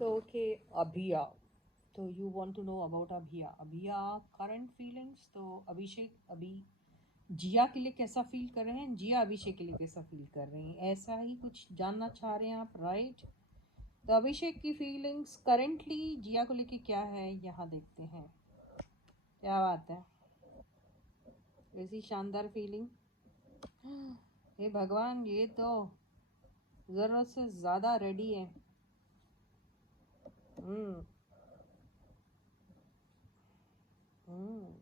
तो ओके, अभिया, तो you want to know about Abhiya. Abhiya current feelings. तो अभिषेक अभी जिया के लिए कैसा फील कर रहे हैं, जिया अभिषेक के लिए कैसा फील कर रहे हैं, ऐसा ही कुछ जानना चाह रहे हैं आप, राइट? तो अभिषेक की फीलिंग्स करंटली जिया को लेके क्या है, यहाँ देखते हैं। क्या बात है, ऐसी शानदार फीलिंग। हे भगवान, ये तो ज़रूरत से ज़्यादा रेडी है। हम्म हम्म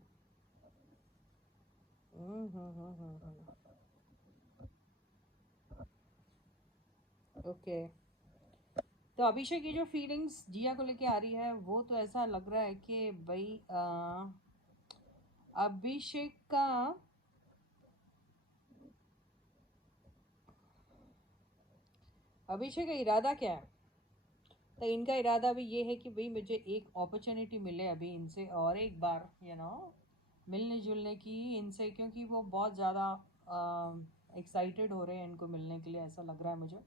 ओके। तो अभिषेक की जो फीलिंग्स जिया को लेके आ रही है, वो तो ऐसा लग रहा है कि भाई अभिषेक का इरादा क्या है। तो इनका इरादा भी ये है कि भाई मुझे एक अपॉर्चुनिटी मिले अभी इनसे, और एक बार मिलने जुलने की इनसे, क्योंकि वो बहुत ज़्यादा एक्साइटेड हो रहे हैं इनको मिलने के लिए, ऐसा लग रहा है मुझे।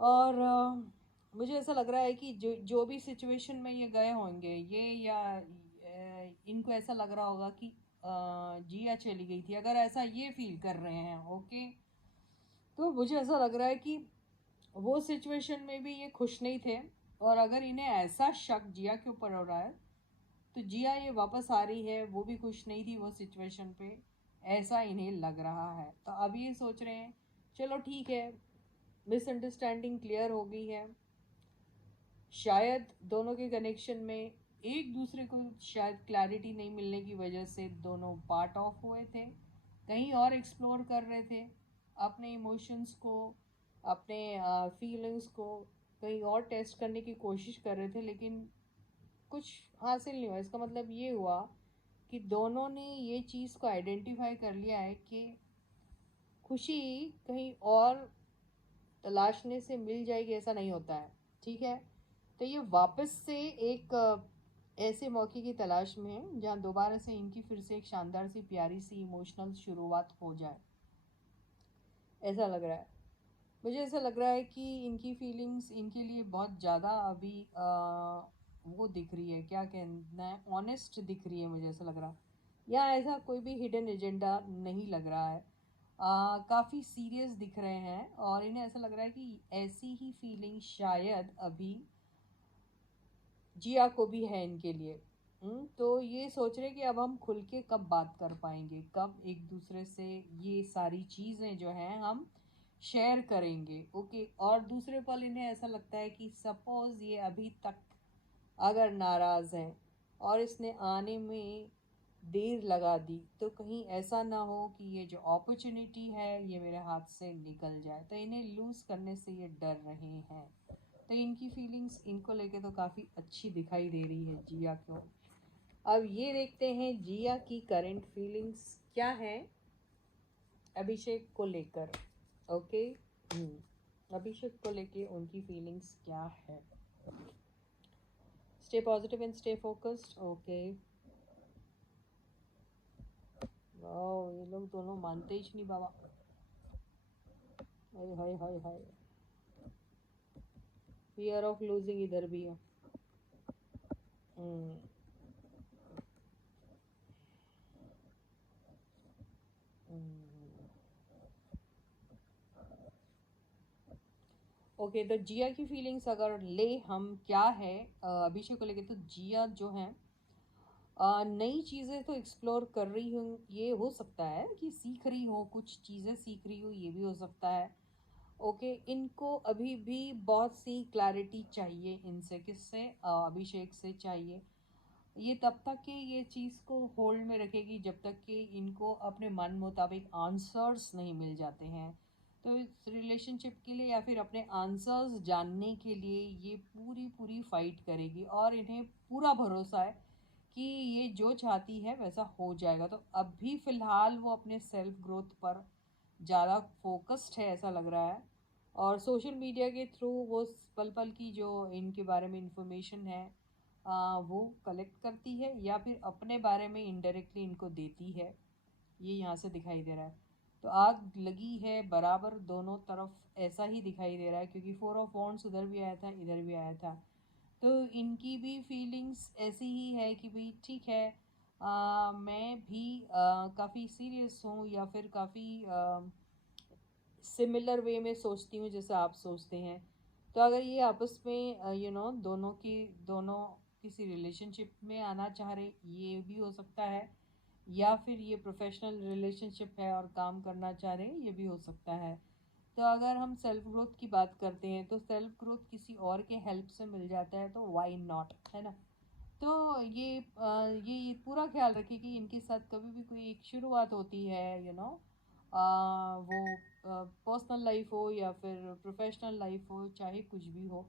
और मुझे ऐसा लग रहा है कि जो जो भी सिचुएशन में ये गए होंगे ये, या इनको ऐसा लग रहा होगा कि जिया चली गई थी, अगर ऐसा ये फील कर रहे हैं, ओके। तो मुझे ऐसा लग रहा है कि वो सिचुएशन में भी ये खुश नहीं थे, और अगर इन्हें ऐसा शक जिया के ऊपर हो रहा है, तो जिया ये वापस आ रही है, वो भी खुश नहीं थी वो सिचुएशन पे, ऐसा इन्हें लग रहा है। तो अब ये सोच रहे हैं चलो ठीक है, मिसअंडरस्टैंडिंग क्लियर हो गई है, शायद दोनों के कनेक्शन में एक दूसरे को शायद क्लैरिटी नहीं मिलने की वजह से दोनों पार्ट ऑफ हुए थे, कहीं और एक्सप्लोर कर रहे थे अपने इमोशंस को, अपने फीलिंग्स को कहीं और टेस्ट करने की कोशिश कर रहे थे, लेकिन कुछ हासिल नहीं हुआ। इसका मतलब ये हुआ कि दोनों ने ये चीज़ को आइडेंटिफाई कर लिया है कि खुशी कहीं और तलाशने से मिल जाएगी, ऐसा नहीं होता है, ठीक है। तो ये वापस से एक ऐसे मौके की तलाश में है जहाँ दोबारा से इनकी फिर से एक शानदार सी प्यारी सी इमोशनल शुरुआत हो जाए, ऐसा लग रहा है। मुझे ऐसा लग रहा है कि इनकी फीलिंग्स इनके लिए बहुत ज़्यादा अभी वो दिख रही है, क्या कहना है, ऑनेस्ट दिख रही है, मुझे ऐसा लग रहा है। या ऐसा कोई भी हिडन एजेंडा नहीं लग रहा है, काफ़ी सीरियस दिख रहे हैं, और इन्हें ऐसा लग रहा है कि ऐसी ही फीलिंग शायद अभी जिया को भी है इनके लिए। तो ये सोच रहे कि अब हम खुल के कब बात कर पाएंगे, कब एक दूसरे से ये सारी चीज़ें जो हैं हम शेयर करेंगे, ओके। और दूसरे पल इन्हें ऐसा लगता है कि सपोज़ ये अभी तक अगर नाराज़ हैं और इसने आने में देर लगा दी, तो कहीं ऐसा ना हो कि ये जो अपॉर्चुनिटी है ये मेरे हाथ से निकल जाए, तो इन्हें लूज़ करने से ये डर रहे हैं। तो इनकी फीलिंग्स इनको लेके तो काफ़ी अच्छी दिखाई दे रही है जिया को। अब ये देखते हैं जिया की करंट फीलिंग्स क्या है अभिषेक को लेकर, ओके। अभिषेक को लेके उनकी फीलिंग्स क्या है। Stay positive and stay focused, okay. वाह, ये लोग दोनों मानते ही नहीं बाबा, हाय हाय हाय हाय। फियर ऑफ लूजिंग इधर भी है। हम्म हम्म। ओके, तो जिया की फीलिंग्स अगर ले हम क्या है अभिषेक को लेके, तो जिया जो है नई चीज़ें तो एक्सप्लोर कर रही हूँ, ये हो सकता है कि सीख रही हो, कुछ चीज़ें सीख रही हो, ये भी हो सकता है, ओके। इनको अभी भी बहुत सी क्लैरिटी चाहिए इनसे, किससे, अभिषेक से चाहिए। ये तब तक कि ये चीज़ को होल्ड में रखेगी जब तक कि इनको अपने मन मुताबिक आंसर्स नहीं मिल जाते हैं। तो इस रिलेशनशिप के लिए या फिर अपने आंसर्स जानने के लिए ये पूरी पूरी फाइट करेगी, और इन्हें पूरा भरोसा है कि ये जो चाहती है वैसा हो जाएगा। तो अभी फ़िलहाल वो अपने सेल्फ ग्रोथ पर ज़्यादा फोकस्ड है, ऐसा लग रहा है। और सोशल मीडिया के थ्रू वो पल पल की जो इनके बारे में इंफॉर्मेशन है वो कलेक्ट करती है, या फिर अपने बारे में इनडायरेक्टली इनको देती है, ये यहाँ से दिखाई दे रहा है। तो आग लगी है बराबर दोनों तरफ, ऐसा ही दिखाई दे रहा है, क्योंकि 4 ऑफ वॉन्ड्स उधर भी आया था, इधर भी आया था। तो इनकी भी फीलिंग्स ऐसी ही है कि भाई ठीक है, मैं भी काफ़ी सीरियस हूँ, या फिर काफ़ी सिमिलर वे में सोचती हूँ जैसे आप सोचते हैं। तो अगर ये आपस में दोनों किसी रिलेशनशिप में आना चाह रहे, ये भी हो सकता है, या फिर ये प्रोफेशनल रिलेशनशिप है और काम करना चाह रहे हैं, ये भी हो सकता है। तो अगर हम सेल्फ ग्रोथ की बात करते हैं, तो सेल्फ ग्रोथ किसी और के हेल्प से मिल जाता है, तो वाई नॉट, है ना। तो ये पूरा ख्याल रखिए कि इनके साथ कभी भी कोई एक शुरुआत होती है, वो पर्सनल लाइफ हो या फिर प्रोफेशनल लाइफ हो, चाहे कुछ भी हो,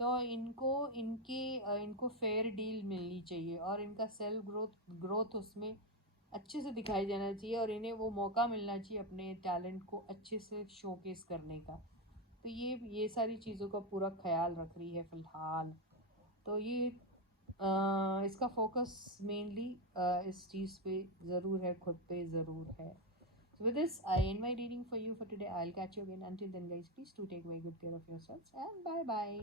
तो इनको फेयर डील मिलनी चाहिए, और इनका सेल्फ ग्रोथ उसमें अच्छे से दिखाई देना चाहिए, और इन्हें वो मौका मिलना चाहिए अपने टैलेंट को अच्छे से शोकेस करने का। तो ये सारी चीज़ों का पूरा ख्याल रख रही है फ़िलहाल। तो इसका फोकस मेनली इस चीज़ पे ज़रूर है, खुद पे ज़रूर है। So with this, I end my reading for you for today. I'll catch you again. Until then, guys, please do take very good care of yourselves, and bye bye.